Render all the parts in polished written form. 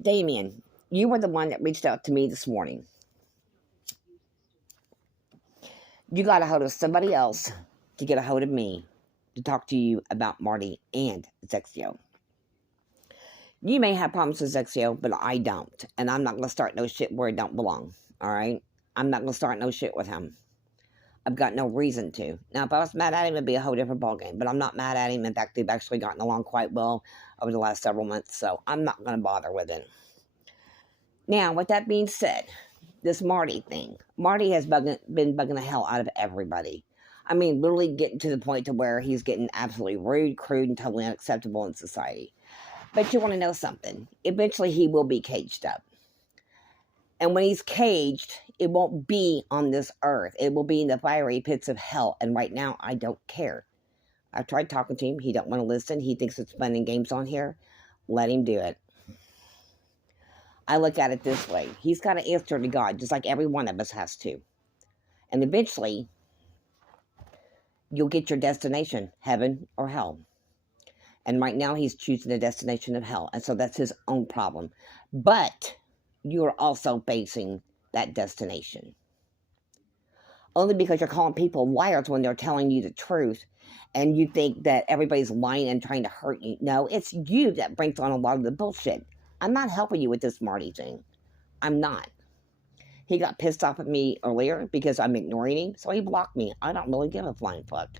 Damien, you were the one that reached out to me this morning. You got a hold of somebody else to get a hold of me to talk to you about Marty and Zexio. You may have problems with Zexio, but I don't. And I'm not going to start no shit where it don't belong. All right? I'm not going to start no shit with him. I've got no reason to. Now, if I was mad at him, it'd be a whole different ballgame. But I'm not mad at him. In fact, they've actually gotten along quite well over the last several months. So I'm not going to bother with it. Now, with that being said, this Marty thing. Marty has been bugging the hell out of everybody. I mean, literally getting to the point to where he's getting absolutely rude, crude, and totally unacceptable in society. But you want to know something? Eventually, he will be caged up. And when he's caged, it won't be on this earth. It will be in the fiery pits of hell. And right now, I don't care. I've tried talking to him. He don't want to listen. He thinks it's fun and games on here. Let him do it. I look at it this way. He's got to answer to God, just like every one of us has to. And eventually, you'll get your destination, heaven or hell. And right now, he's choosing the destination of hell. And so that's his own problem. But you're also facing that destination. Only because you're calling people liars when they're telling you the truth. And you think that everybody's lying and trying to hurt you. No, it's you that brings on a lot of the bullshit. I'm not helping you with this Marty thing. I'm not. He got pissed off at me earlier because I'm ignoring him, so he blocked me. I don't really give a flying fuck.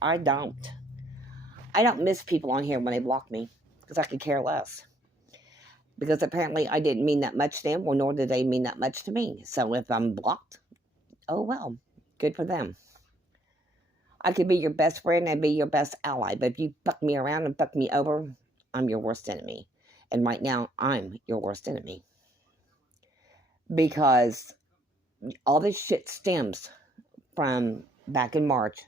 I don't. I don't miss people on here when they block me because I could care less. Because apparently I didn't mean that much to them, or nor did they mean that much to me. So if I'm blocked, oh well, good for them. I could be your best friend and be your best ally, but if you fuck me around and fuck me over, I'm your worst enemy. And right now, I'm your worst enemy. Because all this shit stems from back in March.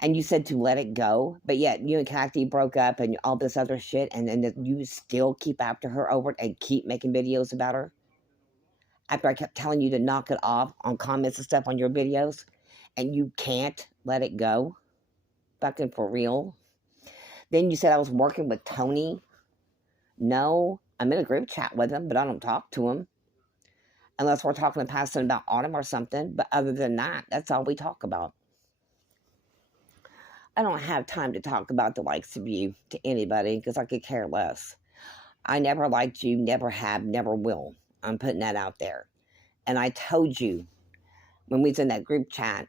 And you said to let it go, but yet you and Kathy broke up and all this other shit, and then you still keep after her over it and keep making videos about her? After I kept telling you to knock it off on comments and stuff on your videos, and you can't let it go? Fucking for real? Then you said I was working with Tony. No, I'm in a group chat with him, but I don't talk to him. Unless we're talking and passing about Autumn or something. But other than that, that's all we talk about. I don't have time to talk about the likes of you to anybody because I could care less. I never liked you, never have, never will. I'm putting that out there. And I told you when we was in that group chat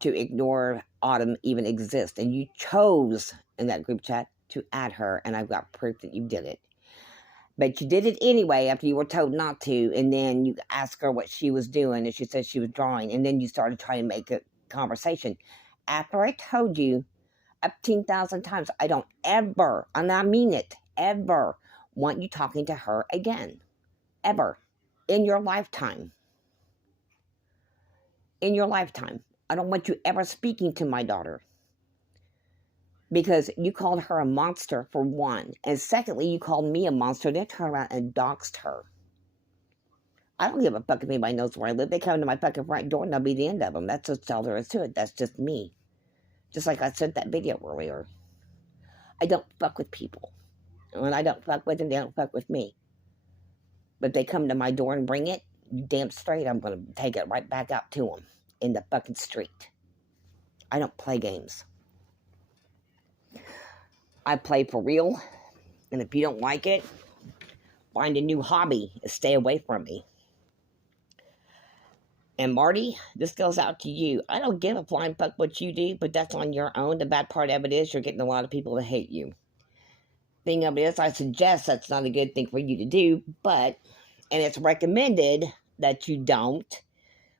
to ignore Autumn even exists. And you chose in that group chat to add her, and I've got proof that you did it. But you did it anyway after you were told not to, and then you asked her what she was doing, and she said she was drawing, and then you started trying to make a conversation. After I told you 10,000 times, I don't ever, and I mean it, ever want you talking to her again. Ever. In your lifetime. In your lifetime. I don't want you ever speaking to my daughter. Because you called her a monster, for one. And secondly, you called me a monster, then turned around and doxed her. I don't give a fuck if anybody knows where I live. They come to my fucking front door and that'll be the end of them. That's just all there is to it. That's just me. Just like I sent that video earlier. I don't fuck with people. And when I don't fuck with them, they don't fuck with me. But if they come to my door and bring it, damn straight, I'm going to take it right back out to them in the fucking street. I don't play games. I play for real. And if you don't like it, find a new hobby and stay away from me. And Marty, this goes out to you. I don't give a flying fuck what you do, but that's on your own. The bad part of it is you're getting a lot of people to hate you. Thing of it is, I suggest that's not a good thing for you to do, and it's recommended that you don't,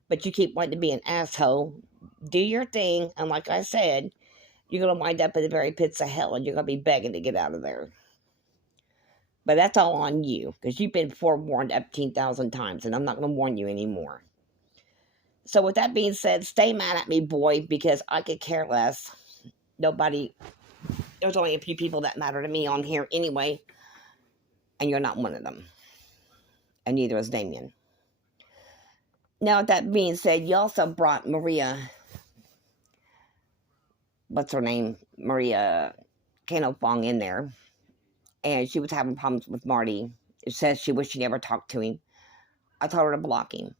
but you keep wanting to be an asshole. Do your thing, and like I said, you're going to wind up in the very pits of hell, and you're going to be begging to get out of there. But that's all on you, because you've been forewarned 10,000 times, and I'm not going to warn you anymore. So with that being said, stay mad at me, boy, because I could care less. There's only a few people that matter to me on here anyway, and you're not one of them. And neither is Damien. Now, with that being said, you also brought Maria, what's her name? Maria Cano Fong in there. And she was having problems with Marty. It says she wished she never talked to him. I told her to block him.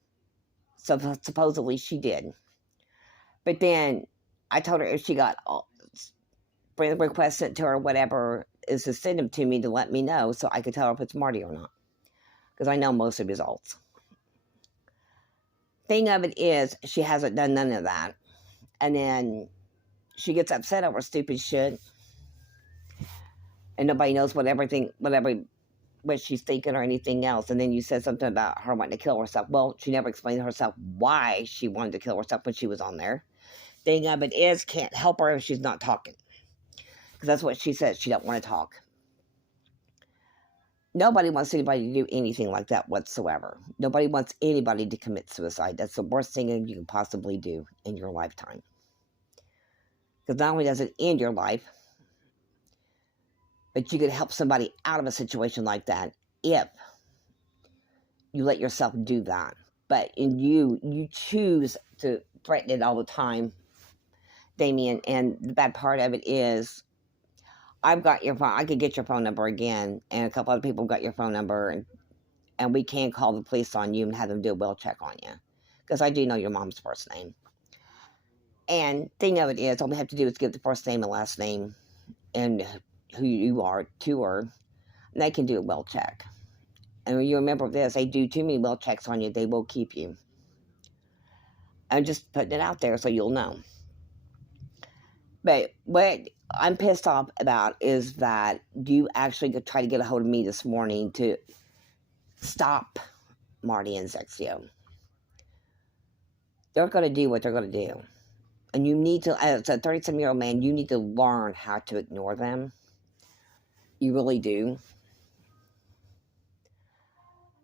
So supposedly she did. But then I told her if she got friend requests sent to her, whatever, is to send them to me to let me know so I could tell her if it's Marty or not. Because I know most of his alts. Thing of it is, she hasn't done none of that. And then she gets upset over stupid shit. And nobody knows what she's thinking or anything else. And then you said something about her wanting to kill herself. Well, she never explained to herself why she wanted to kill herself when she was on there. Thing of it is, can't help her if she's not talking. Because that's what she says. She don't want to talk. Nobody wants anybody to do anything like that whatsoever. Nobody wants anybody to commit suicide. That's the worst thing you can possibly do in your lifetime. Because not only does it end your life, but you could help somebody out of a situation like that if you let yourself do that. But you choose to threaten it all the time, Damien. And the bad part of it is, I've got your phone. I could get your phone number again, and a couple other people got your phone number, and we can call the police on you and have them do a well check on you. Because I do know your mom's first name. And thing of it is, all we have to do is give the first name and last name and who you are to her, and they can do a well check. And when you remember this, they do too many well checks on you, they will keep you. I'm just putting it out there so you'll know. But what I'm pissed off about is that you actually try to get a hold of me this morning to stop Marty and Zexio. They're going to do what they're going to do. And you need to, as a 37-year-old man, you need to learn how to ignore them. You really do.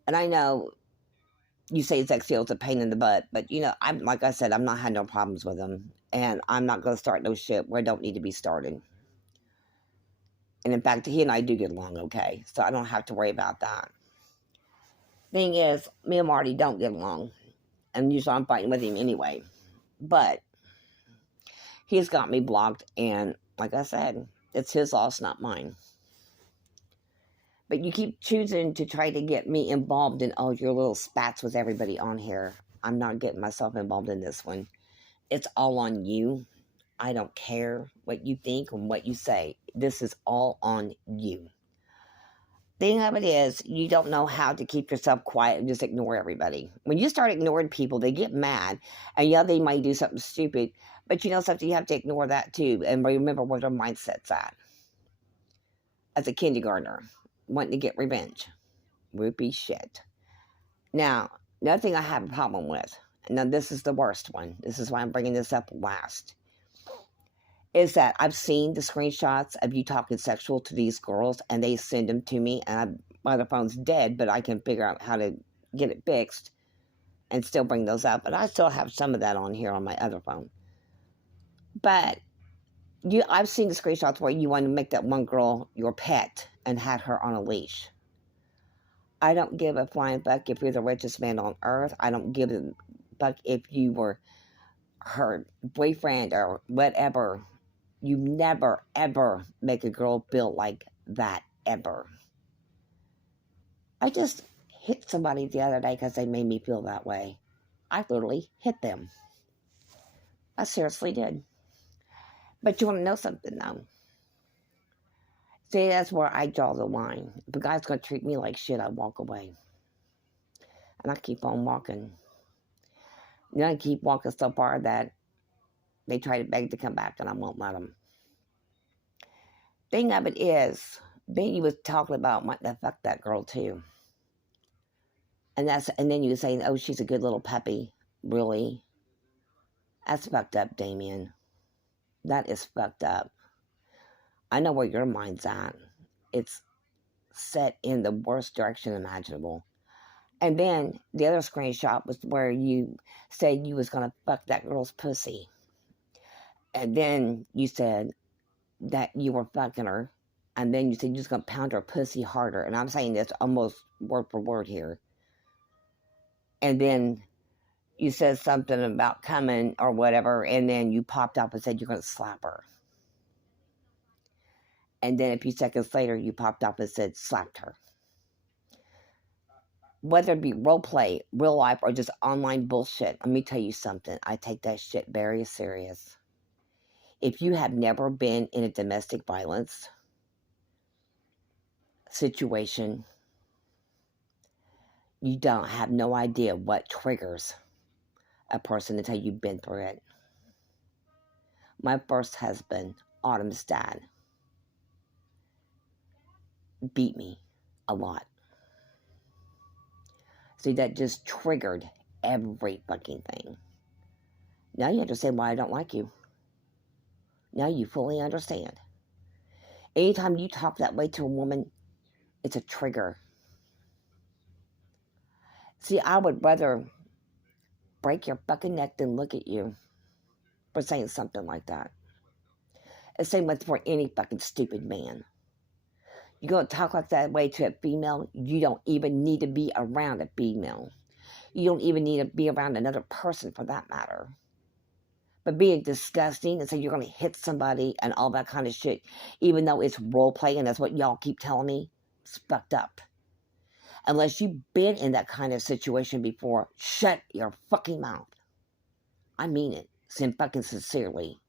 And I know you say Zexio's a pain in the butt, but I'm like I said, I'm not had no problems with him. And I'm not going to start no shit where I don't need to be started. And in fact, he and I do get along okay. So I don't have to worry about that. Thing is, me and Marty don't get along. And usually I'm fighting with him anyway. But he's got me blocked. And like I said, it's his loss, not mine. But you keep choosing to try to get me involved in all your little spats with everybody on here. I'm not getting myself involved in this one. It's all on you. I don't care what you think and what you say. This is all on you. Thing of it is, you don't know how to keep yourself quiet and just ignore everybody. When you start ignoring people, they get mad. And yeah, they might do something stupid. But you know something, you have to ignore that too. And remember where their mindset's at. As a kindergartner, wanting to get revenge. Whoopee shit. Now, another thing I have a problem with, and now this is the worst one, this is why I'm bringing this up last, is that I've seen the screenshots of you talking sexual to these girls, and they send them to me, and my other phone's dead, but I can figure out how to get it fixed and still bring those up. But I still have some of that on here on my other phone. But I've seen the screenshots where you want to make that one girl your pet and had her on a leash. I don't give a flying fuck if you're the richest man on earth. I don't give a fuck if you were her boyfriend or whatever. You never, ever make a girl feel like that, ever. I just hit somebody the other day because they made me feel that way. I literally hit them. I seriously did. But you want to know something, though? See, that's where I draw the line. If a guy's going to treat me like shit, I walk away. And I keep on walking. And I keep walking so far that they try to beg to come back, and I won't let them. Thing of it is, Benny was talking about wanting to fuck that girl too. And then you were saying, oh, she's a good little puppy. Really? That's fucked up, Damien. That is fucked up. I know where your mind's at. It's set in the worst direction imaginable. And then the other screenshot was where you said you was going to fuck that girl's pussy. And then you said that you were fucking her. And then you said you was going to pound her pussy harder. And I'm saying this almost word for word here. And then you said something about coming or whatever. And then you popped up and said you're going to slap her. And then a few seconds later, you popped up and said slapped her. Whether it be role play, real life, or just online bullshit, let me tell you something. I take that shit very serious. If you have never been in a domestic violence situation, you don't have no idea what triggers a person until you've been through it. My first husband, Autumn's dad, beat me a lot. See, that just triggered every fucking thing. Now you understand why I don't like you. Now you fully understand. Anytime you talk that way to a woman, it's a trigger. See, I would rather break your fucking neck than look at you for saying something like that. The same with for any fucking stupid man. You're going to talk like that way to a female, you don't even need to be around a female. You don't even need to be around another person for that matter. But being disgusting and say you're going to hit somebody and all that kind of shit, even though it's role play and that's what y'all keep telling me, it's fucked up. Unless you've been in that kind of situation before, shut your fucking mouth. I mean it, fucking sincerely.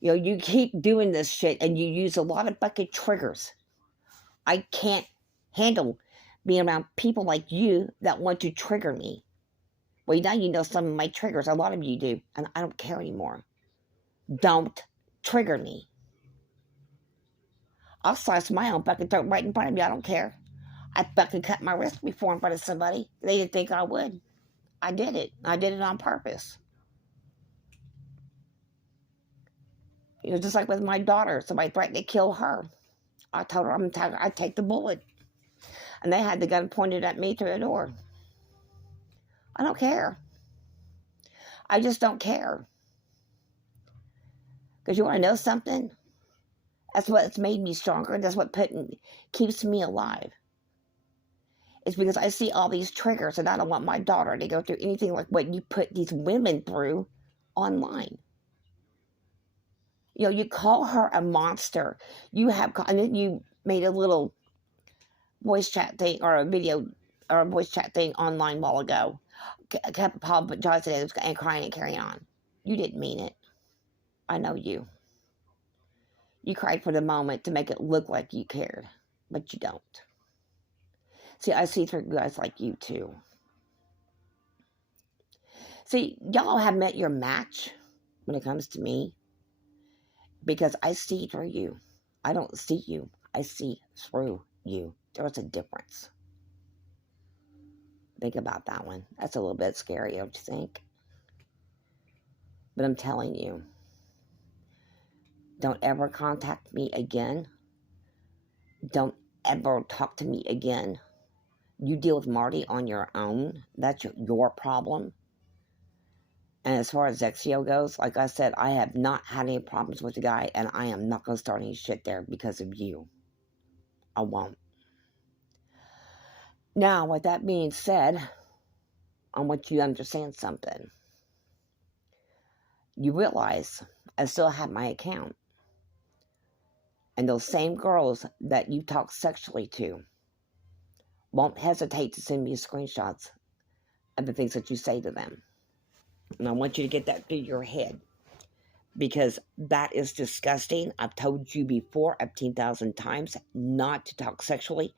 You know, you keep doing this shit and you use a lot of fucking triggers. I can't handle being around people like you that want to trigger me. Well, now you know some of my triggers. A lot of you do. And I don't care anymore. Don't trigger me. I'll slice my own fucking throat right in front of you. I don't care. I fucking cut my wrist before in front of somebody. They didn't think I would. I did it. I did it on purpose. You know, just like with my daughter. Somebody threatened to kill her. I told her I'd take the bullet. And they had the gun pointed at me through the door. I don't care. I just don't care. Because you want to know something? That's what's made me stronger. That's what keeps me alive. It's because I see all these triggers and I don't want my daughter to go through anything like what you put these women through online. You know, you call her a monster. And then you made a little voice chat thing or a video or a voice chat thing online a while ago. Kept apologizing and crying and carrying on. You didn't mean it. I know you. You cried for the moment to make it look like you cared, but you don't. See, I see through guys like you too. See, y'all have met your match when it comes to me because I see through you. I don't see you. I see through you. There's a difference. Think about that one. That's a little bit scary, don't you think? But I'm telling you, don't ever contact me again. Don't ever talk to me again. You deal with Marty on your own. That's your problem. And as far as Zexio goes, like I said, I have not had any problems with the guy, and I am not going to start any shit there because of you. I won't. Now, with that being said, I want you to understand something. You realize I still have my account. And those same girls that you talk sexually to won't hesitate to send me screenshots of the things that you say to them. And I want you to get that through your head. Because that is disgusting. I've told you before, up 10,000 times, not to talk sexually.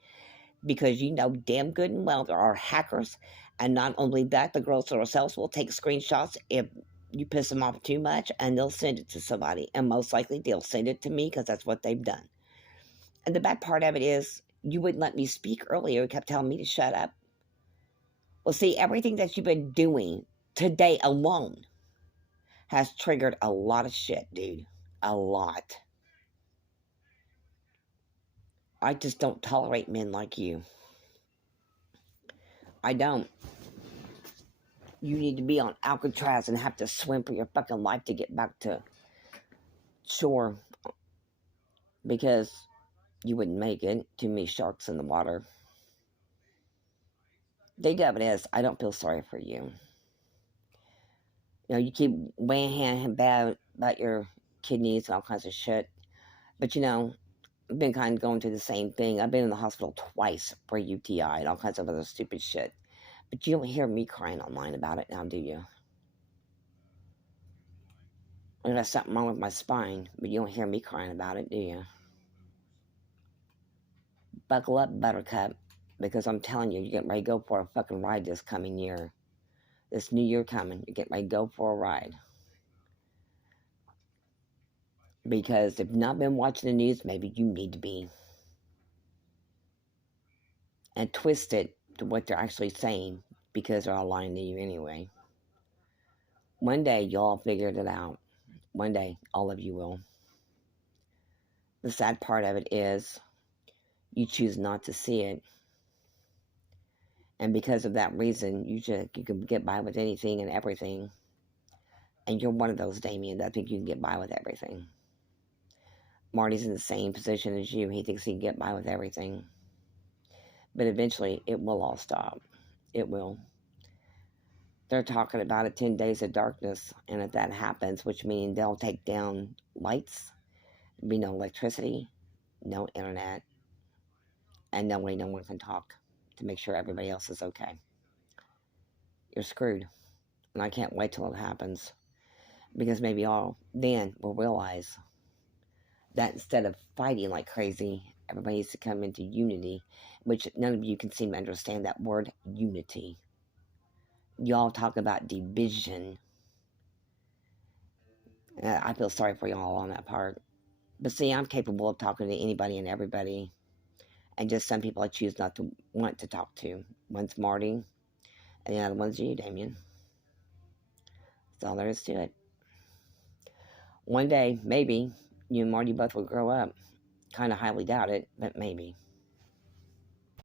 Because you know damn good and well there are hackers. And not only that, the girls themselves will take screenshots if you piss them off too much. And they'll send it to somebody. And most likely they'll send it to me because that's what they've done. And the bad part of it is, you wouldn't let me speak earlier. You kept telling me to shut up. Well, see, everything that you've been doing today alone has triggered a lot of shit, dude. A lot. I just don't tolerate men like you. I don't. You need to be on Alcatraz and have to swim for your fucking life to get back to shore. Because you wouldn't make it. Too many sharks in the water. The devil is, I don't feel sorry for you. You know, you keep weighing bad about your kidneys and all kinds of shit. But you know, I've been kind of going through the same thing. I've been in the hospital twice for UTI and all kinds of other stupid shit. But you don't hear me crying online about it now, do you? I got something wrong with my spine, but you don't hear me crying about it, do you? Buckle up, Buttercup, because I'm telling you, you're getting ready to go for a fucking ride this coming year. This new year coming, you're getting ready to go for a ride. Because if you've not been watching the news, maybe you need to be. And twist it to what they're actually saying, because they're all lying to you anyway. One day, you'll all figure it out. One day, all of you will. The sad part of it is, you choose not to see it. And because of that reason, you can get by with anything and everything. And you're one of those, Damien, that think you can get by with everything. Marty's in the same position as you. He thinks he can get by with everything. But eventually, it will all stop. It will. They're talking about it, 10 days of darkness. And if that happens, which means they'll take down lights, be no electricity, no internet, and no one can talk to make sure everybody else is okay. You're screwed. And I can't wait till it happens. Because maybe all then will realize that instead of fighting like crazy, everybody needs to come into unity, which none of you can seem to understand that word, unity. Y'all talk about division. I feel sorry for y'all on that part. But see, I'm capable of talking to anybody and everybody. And just some people I choose not to want to talk to. One's Marty, and the other one's you, Damien. That's all there is to it. One day, maybe, you and Marty both will grow up. Kind of highly doubt it, but maybe.